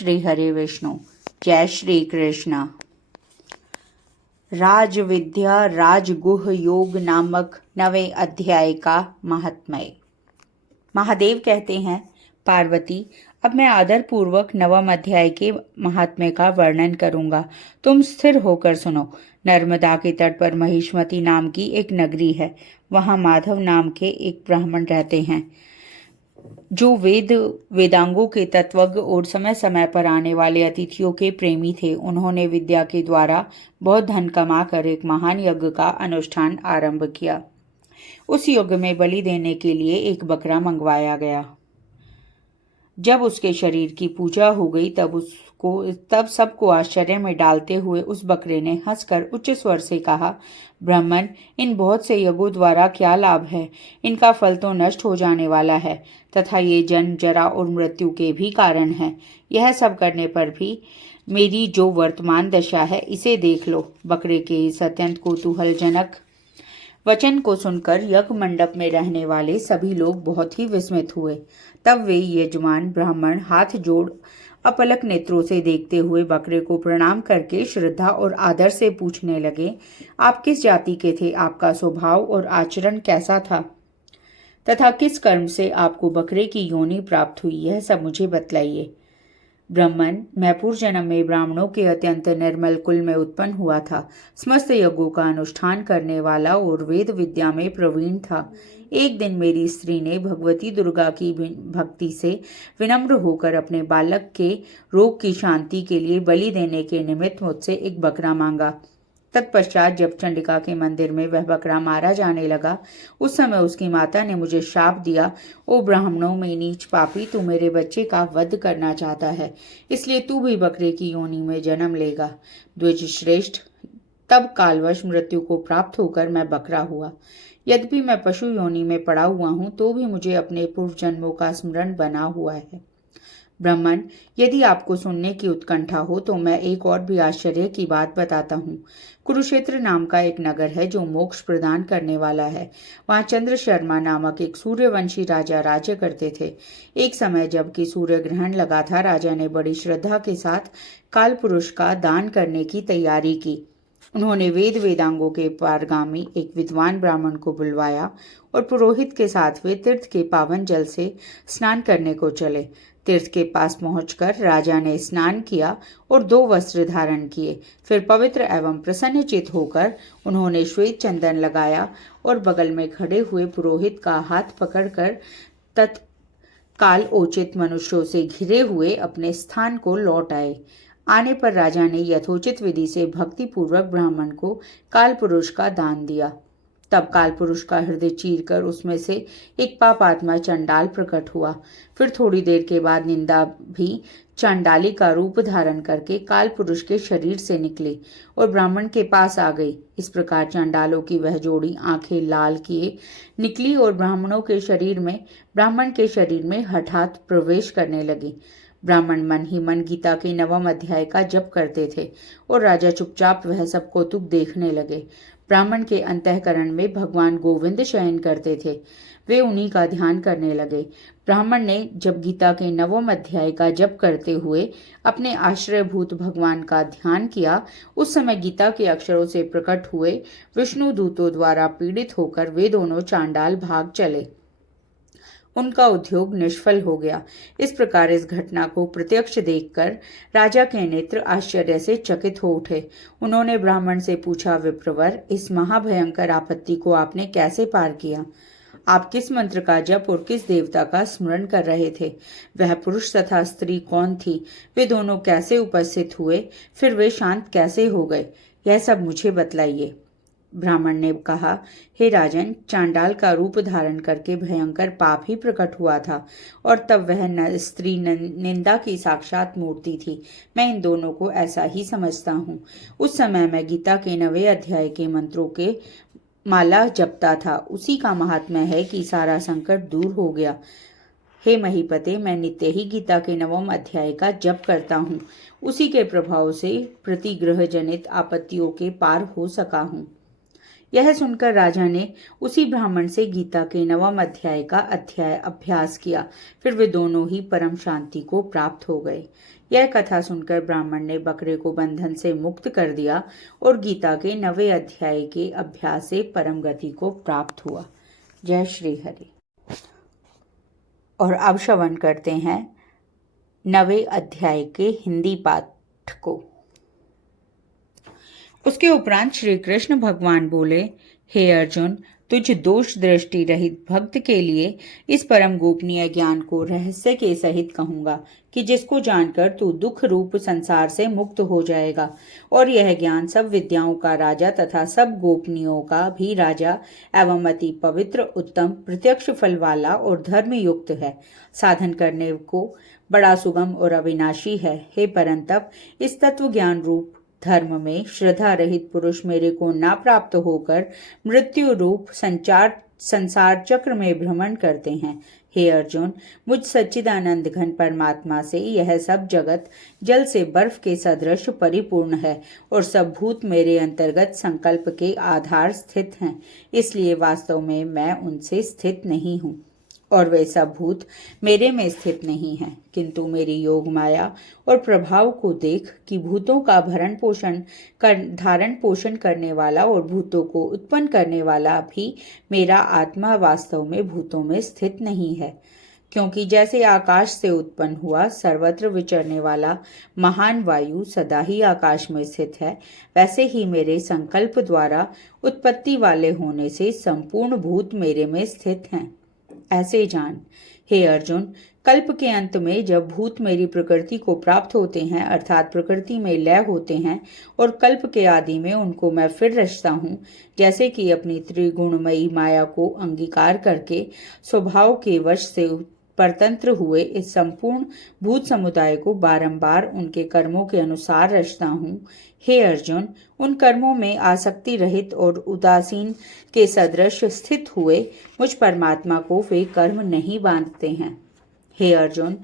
श्री हरि विष्णु। जय श्री कृष्ण। राज विद्या राजगुह योग नामक 9वें अध्याय का महात्म्य। महादेव कहते हैं, पार्वती, अब मैं आदर पूर्वक 9वें अध्याय के महात्म्य का वर्णन करूंगा। तुम स्थिर होकर सुनो। नर्मदा के तट पर महिष्मती नाम की एक नगरी है। वहां माधव नाम के एक ब्राह्मण रहते हैं जो वेदांगों के तत्वज्ञ और समय समय पर आने वाले अतिथियों के प्रेमी थे। उन्होंने विद्या के द्वारा बहुत धन कमाकर एक महान यज्ञ का अनुष्ठान आरंभ किया। उस यज्ञ में बलि देने के लिए एक बकरा मंगवाया गया। जब उसके शरीर की पूजा हो गई तब सबको आश्चर्य में डालते हुए उस बकरे ने हंसकर उच्च स्वर से कहा, ब्राह्मण, इन बहुत से यज्ञों द्वारा क्या लाभ है? इनका फल तो नष्ट हो जाने वाला है तथा ये जन्म, जरा और मृत्यु के भी कारण है। यह सब करने पर भी मेरी जो वर्तमान दशा है, इसे देख लो। बकरे के इस अत्यंत कौतूहलजनक वचन को सुनकर यज्ञ मंडप में रहने वाले सभी लोग बहुत ही विस्मित हुए। तब वे यजमान ब्राह्मण हाथ जोड़ अपलक नेत्रों से देखते हुए बकरे को प्रणाम करके श्रद्धा और आदर से पूछने लगे, आप किस जाति के थे? आपका स्वभाव और आचरण कैसा था तथा किस कर्म से आपको बकरे की योनि प्राप्त हुई? यह सब मुझे बतलाइए। ब्राह्मण, मैं पूर्व जन्म में ब्राह्मणों के अत्यंत निर्मल कुल में उत्पन्न हुआ था। समस्त यज्ञों का अनुष्ठान करने वाला और वेद विद्या में प्रवीण था। एक दिन मेरी स्त्री ने भगवती दुर्गा की भक्ति से विनम्र होकर अपने बालक के रोग की शांति के लिए बलि देने के निमित्त मुझसे एक बकरा मांगा। तत्पश्चात जब चंडिका के मंदिर में वह बकरा मारा जाने लगा, उस समय उसकी माता ने मुझे शाप दिया, ओ ब्राह्मणों में नीच पापी, तू मेरे बच्चे का वध करना चाहता है, इसलिए तू भी बकरे की योनि में जन्म लेगा। द्विज श्रेष्ठ, तब कालवश मृत्यु को प्राप्त होकर मैं बकरा हुआ। यद्यपि मैं पशु योनि में पड़ा हुआ हूँ, तो भी मुझे अपने पूर्व जन्मों का स्मरण बना हुआ है। ब्राह्मण, यदि आपको सुनने की उत्कंठा हो तो मैं एक और भी आश्चर्य की बात बताता हूँ। कुरुक्षेत्र नाम का एक नगर है जो मोक्ष प्रदान करने वाला है। वहाँ चंद्र शर्मा नामक एक सूर्यवंशी राजा राज्य करते थे। एक समय जबकि सूर्य ग्रहण लगा था, राजा ने बड़ी श्रद्धा के साथ काल पुरुष का दान करने की तैयारी की। उन्होंने वेदांगों के पारगामी एक विद्वान ब्राह्मण को बुलवाया और पुरोहित के साथ वे तीर्थ के पावन जल से स्नान करने को चले। तीर्थ के पास पहुंचकर राजा ने स्नान किया और 2 वस्त्र धारण किए। फिर पवित्र एवं प्रसन्नचित होकर उन्होंने श्वेत चंदन लगाया और बगल में खड़े हुए पुरोहित का हाथ पकड़कर तत्काल उचित मनुष्यों से घिरे हुए अपने स्थान को लौट आए। आने पर राजा ने यथोचित विधि से भक्ति पूर्वक ब्राह्मण को काल पुरुष का दान दिया। तब काल पुरुष का हृदय चीरकर उसमें से एक पापात्मा चंडाल प्रकट हुआ। फिर थोड़ी देर के बाद निंदा भी चंडाली का रूप धारण करके काल पुरुष के शरीर से निकली और ब्राह्मण के पास आ गई। इस प्रकार चंडालों की वह जोड़ी आंखें लाल किए निकली और ब्राह्मण के शरीर में हठात प्रवेश करने लगी। ब्राह्मण मन ही मन गीता के 9वें अध्याय का जप करते थे और राजा चुपचाप वह सब कौतुक देखने लगे। ब्राह्मण के अंतःकरण में भगवान गोविंद शयन करते थे। वे उन्हीं का ध्यान करने लगे। ब्राह्मण ने जब गीता के 9वें अध्याय का जप करते हुए अपने आश्रयभूत भगवान का ध्यान किया, उस समय गीता के अक्षरों से प्रकट हुए विष्णु दूतों द्वारा पीड़ित होकर वे दोनों चांडाल भाग चले। उनका उद्योग निष्फल हो गया। इस प्रकार इस घटना को प्रत्यक्ष देखकर राजा के नेत्र आश्चर्य से चकित हो उठे। उन्होंने ब्राह्मण से पूछा, विप्रवर, इस महाभयंकर आपत्ति को आपने कैसे पार किया? आप किस मंत्र का जप और किस देवता का स्मरण कर रहे थे? वह पुरुष तथा स्त्री कौन थी? वे दोनों कैसे उपस्थित हुए? फिर वे शांत कैसे हो गए? यह सब मुझे बतलाइए। ब्राह्मण ने कहा, हे राजन, चांडाल का रूप धारण करके भयंकर पाप ही प्रकट हुआ था और तब वह स्त्री निंदा की साक्षात मूर्ति थी। मैं इन दोनों को ऐसा ही समझता हूँ। उस समय मैं गीता के 9वें अध्याय के मंत्रों के माला जपता था। उसी का महात्म्य है कि सारा संकट दूर हो गया। हे महीपते, मैं नित्य ही गीता के 9वें अध्याय का जप करता हूँ। उसी के प्रभाव से प्रतिग्रह जनित आपत्तियों के पार हो सका हूँ। यह सुनकर राजा ने उसी ब्राह्मण से गीता के 9वें अध्याय का अभ्यास किया। फिर वे दोनों ही परम शांति को प्राप्त हो गए। यह कथा सुनकर ब्राह्मण ने बकरे को बंधन से मुक्त कर दिया और गीता के 9वें अध्याय के अभ्यास से परम गति को प्राप्त हुआ। जय श्री हरि। और अब श्रवण करते हैं 9वें अध्याय के हिंदी पाठ को। उसके उपरांत श्री कृष्ण भगवान बोले, हे अर्जुन, तुझ दोष दृष्टि रहित भक्त के लिए इस परम गोपनीय ज्ञान को रहस्य के सहित कहूंगा कि जिसको जानकर तू दुख रूप संसार से मुक्त हो जाएगा। और यह ज्ञान सब विद्याओं का राजा तथा सब गोपनीयों का भी राजा एवं अति पवित्र, उत्तम, प्रत्यक्ष फल वाला और धर्म युक्त है। साधन करने को बड़ा सुगम और अविनाशी है। हे परंतप, इस तत्व ज्ञान रूप धर्म में श्रद्धा रहित पुरुष मेरे को ना प्राप्त होकर मृत्यु रूप संसार चक्र में भ्रमण करते हैं। हे अर्जुन, मुझ सच्चिदानंद घन परमात्मा से यह सब जगत जल से बर्फ के सदृश परिपूर्ण है और सब भूत मेरे अंतर्गत संकल्प के आधार स्थित हैं। इसलिए वास्तव में मैं उनसे स्थित नहीं हूँ और वे सब भूत मेरे में स्थित नहीं हैं, किंतु मेरी योग माया और प्रभाव को देख कि भूतों का धारण पोषण करने वाला और भूतों को उत्पन्न करने वाला भी मेरा आत्मा वास्तव में भूतों में स्थित नहीं है। क्योंकि जैसे आकाश से उत्पन्न हुआ सर्वत्र विचरने वाला महान वायु सदा ही आकाश में स्थित है, वैसे ही मेरे संकल्प द्वारा उत्पत्ति वाले होने से संपूर्ण भूत मेरे में स्थित हैं। ऐसे जान, हे अर्जुन, कल्प के अंत में जब भूत मेरी प्रकृति को प्राप्त होते हैं अर्थात प्रकृति में लय होते हैं और कल्प के आदि में उनको मैं फिर रचता हूँ, जैसे कि अपनी त्रिगुणमयी माया को अंगीकार करके स्वभाव के वश से परतंत्र हुए इस संपूर्ण भूत समुदाय को बारंबार उनके कर्मों के अनुसार रचता हूँ। हे अर्जुन, उन कर्मों में आसक्ति रहित और उदासीन के सदृश स्थित हुए मुझ परमात्मा को वे कर्म नहीं बांधते हैं। हे अर्जुन,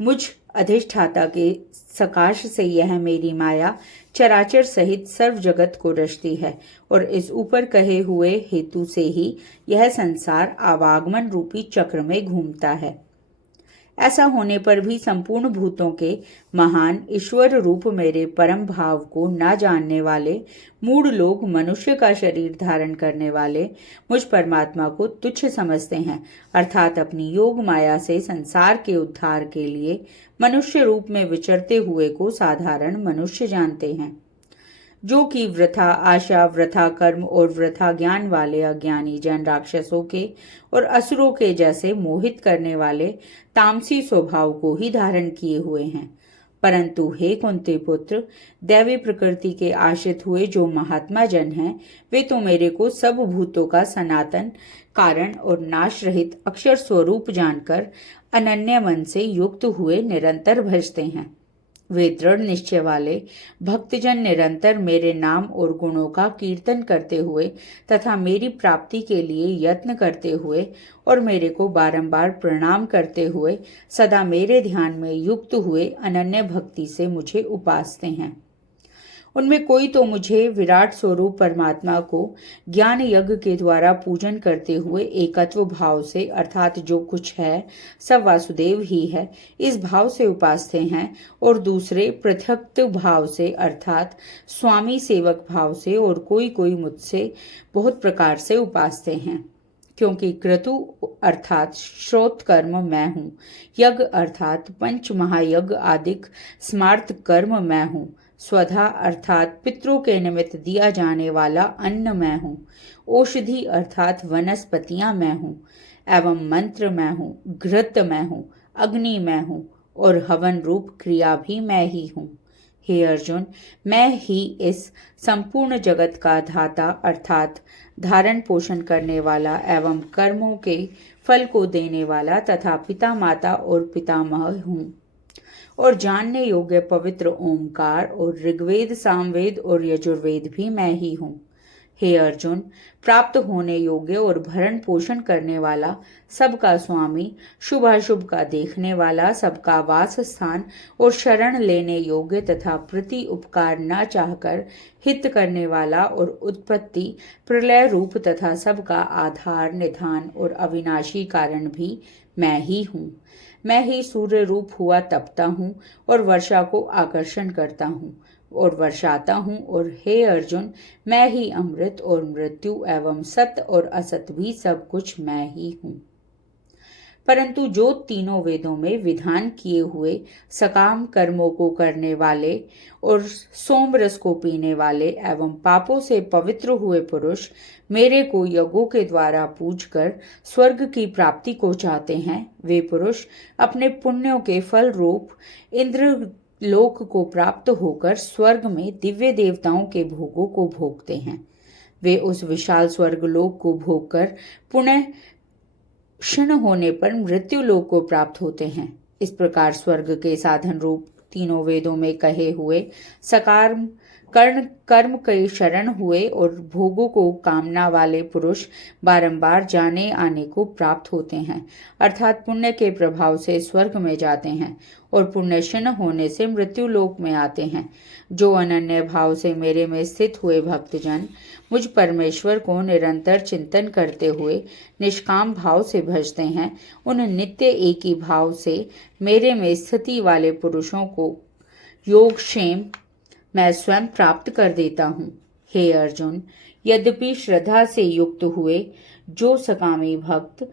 मुझ अधिष्ठाता के सकाश से यह मेरी माया चराचर सहित सर्व जगत को रचती है और इस ऊपर कहे हुए हेतु से ही यह संसार आवागमन रूपी चक्र में घूमता है। ऐसा होने पर भी संपूर्ण भूतों के महान ईश्वर रूप मेरे परम भाव को न जानने वाले मूढ़ लोग मनुष्य का शरीर धारण करने वाले मुझ परमात्मा को तुच्छ समझते हैं, अर्थात अपनी योग माया से संसार के उद्धार के लिए मनुष्य रूप में विचरते हुए को साधारण मनुष्य जानते हैं। जो कि वृथा आशा, वृथा कर्म और वृथा ज्ञान वाले अज्ञानी जन राक्षसों के और असुरों के जैसे मोहित करने वाले तामसी स्वभाव को ही धारण किए हुए हैं। परंतु हे कुंती पुत्र, दैवी प्रकृति के आश्रित हुए जो महात्मा जन हैं, वे तो मेरे को सब भूतों का सनातन कारण और नाश रहित अक्षर स्वरूप जानकर अनन्य मन से युक्त हुए निरंतर भजते हैं। वे दृढ़ निश्चय वाले भक्तजन निरंतर मेरे नाम और गुणों का कीर्तन करते हुए तथा मेरी प्राप्ति के लिए यत्न करते हुए और मेरे को बारंबार प्रणाम करते हुए सदा मेरे ध्यान में युक्त हुए अनन्य भक्ति से मुझे उपासते हैं। उनमें कोई तो मुझे विराट स्वरूप परमात्मा को ज्ञान यज्ञ के द्वारा पूजन करते हुए एकत्व भाव से अर्थात जो कुछ है सब वासुदेव ही है इस भाव से उपासते हैं और दूसरे पृथक भाव से अर्थात स्वामी सेवक भाव से और कोई कोई मुझसे बहुत प्रकार से उपासते हैं। क्योंकि क्रतु अर्थात श्रोत कर्म मैं हूँ, यज्ञ अर्थात पंच महायज्ञ आदिक स्मार्त कर्म मैं हूँ, स्वधा अर्थात पितरों के निमित्त दिया जाने वाला अन्न मैं हूँ, औषधि अर्थात वनस्पतियां मैं हूँ, एवं मंत्र मैं हूँ, घृत मैं हूँ, अग्नि मैं हूँ और हवन रूप क्रिया भी मैं ही हूँ। हे अर्जुन, मैं ही इस संपूर्ण जगत का धाता अर्थात धारण पोषण करने वाला एवं कर्मों के फल को देने वाला तथा पिता माता और पितामह हूँ और जानने योग्य पवित्र ओमकार और ऋग्वेद, सामवेद और यजुर्वेद भी मैं ही हूँ। हे अर्जुन, प्राप्त होने योग्य और भरण पोषण करने वाला, सबका स्वामी, शुभाशुभ का देखने वाला, सबका वास स्थान और शरण लेने योग्य तथा प्रति उपकार न चाहकर हित करने वाला और उत्पत्ति प्रलय रूप तथा सबका आधार निधान और अविनाशी कारण भी मैं ही हूँ। मैं ही सूर्य रूप हुआ तपता हूँ और वर्षा को आकर्षण करता हूँ और वर्षाता हूँ। और हे अर्जुन, मैं ही अमृत और मृत्यु एवं सत्य और असत भी सब कुछ मैं ही हूँ। परंतु जो तीनों वेदों में विधान किए हुए सकाम कर्मों को करने वाले और सोम रस को पीने वाले एवं पापों से पवित्र हुए पुरुष मेरे को यज्ञों के द्वारा पूजकर स्वर्ग की प्राप्ति को चाहते हैं, वे पुरुष अपने पुण्यों के फल रूप इंद्र लोक को प्राप्त होकर स्वर्ग में दिव्य देवताओं के भोगों को भोगते हैं। वे उस विशाल स्वर्ग लोक को भोगकर पुनः क्षीण होने पर मृत्यु लोक को प्राप्त होते हैं। इस प्रकार स्वर्ग के साधन रूप तीनों वेदों में कहे हुए सकाम कर्म के शरण हुए और भोगों को कामना वाले पुरुष बारंबार जाने आने को प्राप्त होते हैं, अर्थात पुण्य के प्रभाव से स्वर्ग में जाते हैं और पुण्य क्षीण होने से मृत्यु लोक में आते हैं। जो अनन्य भाव से मेरे में स्थित हुए भक्तजन मुझ परमेश्वर को निरंतर चिंतन करते हुए निष्काम भाव से भजते हैं, उन नित्य एक ही भाव से मेरे में स्थिति वाले पुरुषों को योगक्षेम मैं स्वयं प्राप्त कर देता हूँ। हे अर्जुन, यद्यपि श्रद्धा से युक्त हुए जो सकामी भक्त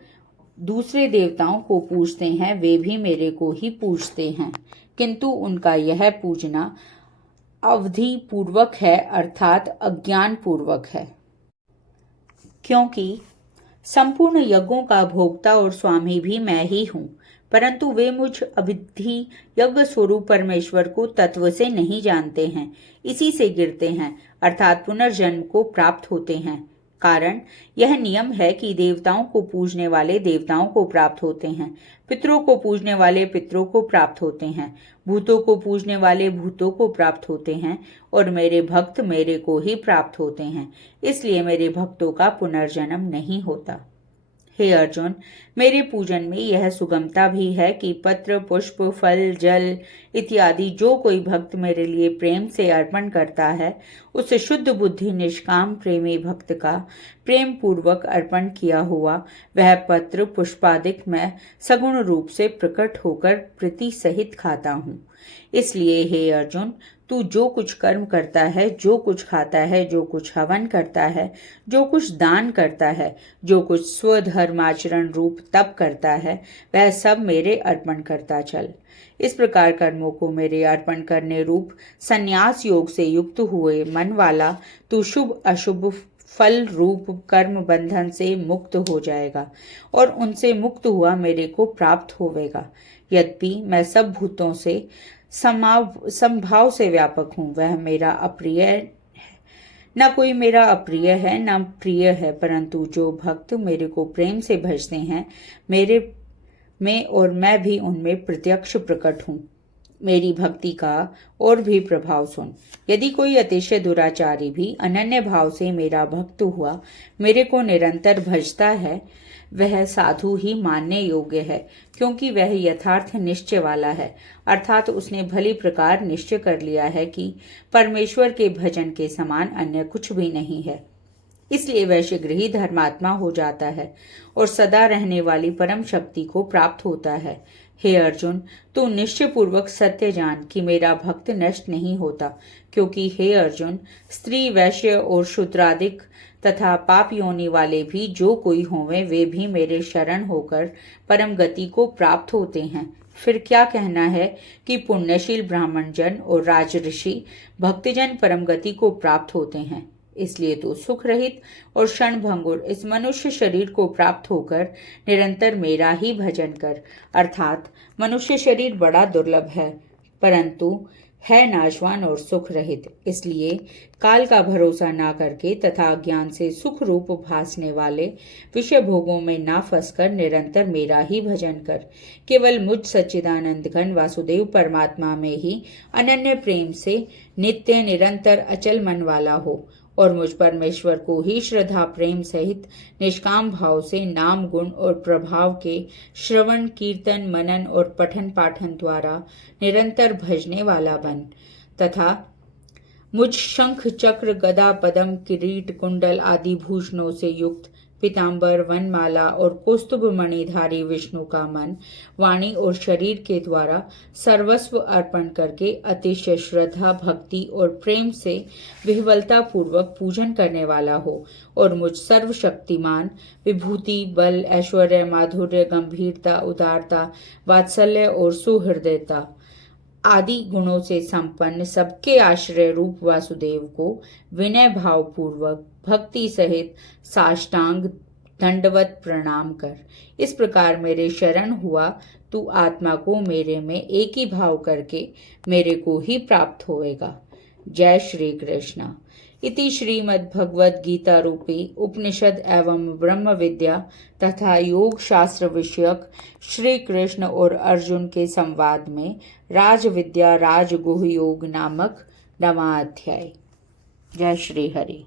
दूसरे देवताओं को पूजते हैं, वे भी मेरे को ही पूजते हैं, किंतु उनका यह पूजना अवधि पूर्वक है, अर्थात अज्ञान पूर्वक है। क्योंकि संपूर्ण यज्ञों का भोक्ता और स्वामी भी मैं ही हूँ, परंतु वे मुझ अविधि यज्ञ स्वरूप परमेश्वर को तत्व से नहीं जानते हैं, इसी से गिरते हैं, अर्थात पुनर्जन्म को प्राप्त होते हैं। कारण यह नियम है कि देवताओं को पूजने वाले देवताओं को प्राप्त होते हैं, पितरों को पूजने वाले पितरों को प्राप्त होते हैं, भूतों को पूजने वाले भूतों को प्राप्त होते हैं और मेरे भक्त मेरे को ही प्राप्त होते हैं। इसलिए मेरे भक्तों का पुनर्जन्म नहीं होता। हे अर्जुन, मेरे पूजन में यह सुगमता भी है कि पत्र पुष्प फल जल इत्यादि जो कोई भक्त मेरे लिए प्रेम से अर्पण करता है, उस शुद्ध बुद्धि निष्काम प्रेमी भक्त का प्रेम पूर्वक अर्पण किया हुआ वह पत्र पुष्पादिक मैं सगुण रूप से प्रकट होकर प्रीति सहित खाता हूँ। इसलिए हे अर्जुन, तू जो कुछ कर्म करता है, जो कुछ खाता है, जो कुछ हवन करता है, जो कुछ दान करता है, जो कुछ स्वधर्माचरण रूप तप करता है, वह सब मेरे अर्पण करता चल। इस प्रकार कर्मों को मेरे अर्पण करने रूप संन्यास योग से युक्त हुए मन वाला तू शुभ अशुभ फल रूप कर्म बंधन से मुक्त हो जाएगा और उनसे मुक्त हुआ मेरे को प्राप्त होवेगा। यद्यपि मैं सब भूतों से समभाव से व्यापक हूँ, वह मेरा अप्रिय है, न कोई मेरा अप्रिय है न प्रिय है, परंतु जो भक्त मेरे को प्रेम से भजते हैं, मेरे में और मैं भी उनमें प्रत्यक्ष प्रकट हूँ। मेरी भक्ति का और भी प्रभाव सुन। यदि कोई अतिशय दुराचारी भी अनन्य भाव से मेरा भक्त हुआ मेरे को निरंतर भजता है, वह साधु ही मानने योग्य है, क्योंकि वह यथार्थ निश्चय वाला है, अर्थात उसने भली प्रकार निश्चय कर लिया है कि परमेश्वर के भजन के समान अन्य कुछ भी नहीं है। इसलिए वह शीघ्र ही धर्मात्मा हो जाता है और सदा रहने वाली परम शक्ति को प्राप्त होता है। हे अर्जुन, तू निश्चय पूर्वक सत्य जान कि मेरा भक्त नष्ट नहीं होता, क्योंकि हे अर्जुन, स्त्री वैश्य और शूद्रादिक तथा पाप योनि वाले भी जो कोई होवे, वे भी मेरे शरण होकर परम गति को प्राप्त होते हैं। फिर क्या कहना है कि पुण्यशील ब्राह्मण जन और राजऋषि भक्तजन परम गति को प्राप्त होते हैं। इसलिए तो सुख रहित और क्षण भंगुर इस मनुष्य शरीर को प्राप्त होकर निरंतर मेरा ही भजन कर, अर्थात मनुष्य शरीर बड़ा दुर्लभ है, परंतु है नाशवान और सुख रहित। इसलिए काल का भरोसा ना करके तथा ज्ञान से सुख रूप भासने वाले विषय भोगों में ना फंसकर निरंतर मेरा ही भजन कर। केवल मुझ सच्चिदानंद घन वासुदेव परमात्मा में ही अनन्य प्रेम से नित्य निरंतर अचल मन वाला हो और मुझ परमेश्वर को ही श्रद्धा प्रेम सहित निष्काम भाव से नाम गुण और प्रभाव के श्रवण कीर्तन मनन और पठन पाठन द्वारा निरंतर भजने वाला बन, तथा मुझ शंख चक्र गदा पदम किरीट कुंडल आदि भूषणों से युक्त पीताम्बर वनमाला और कौस्तुभ मणिधारी विष्णु का मन, वाणी और शरीर के द्वारा सर्वस्व अर्पण करके अतिशय श्रद्धा भक्ति और प्रेम से विह्वलता पूर्वक पूजन करने वाला हो और मुझ सर्वशक्तिमान विभूति बल ऐश्वर्य माधुर्य गंभीरता उदारता वात्सल्य और सुहृदयता आदि गुणों से संपन्न सबके आश्रय रूप वासुदेव को विनय भाव पूर्वक भक्ति सहित साष्टांग दंडवत प्रणाम कर। इस प्रकार मेरे शरण हुआ तू आत्मा को मेरे में एक ही भाव करके मेरे को ही प्राप्त होएगा। जय श्री कृष्ण। इति श्रीमद् भगवद गीता रूपी उपनिषद एवं ब्रह्म विद्या तथा योग शास्त्र विषयक श्री कृष्ण और अर्जुन के संवाद में राज विद्या राजगुह योग नामक 9वां अध्याय। जय श्री हरि।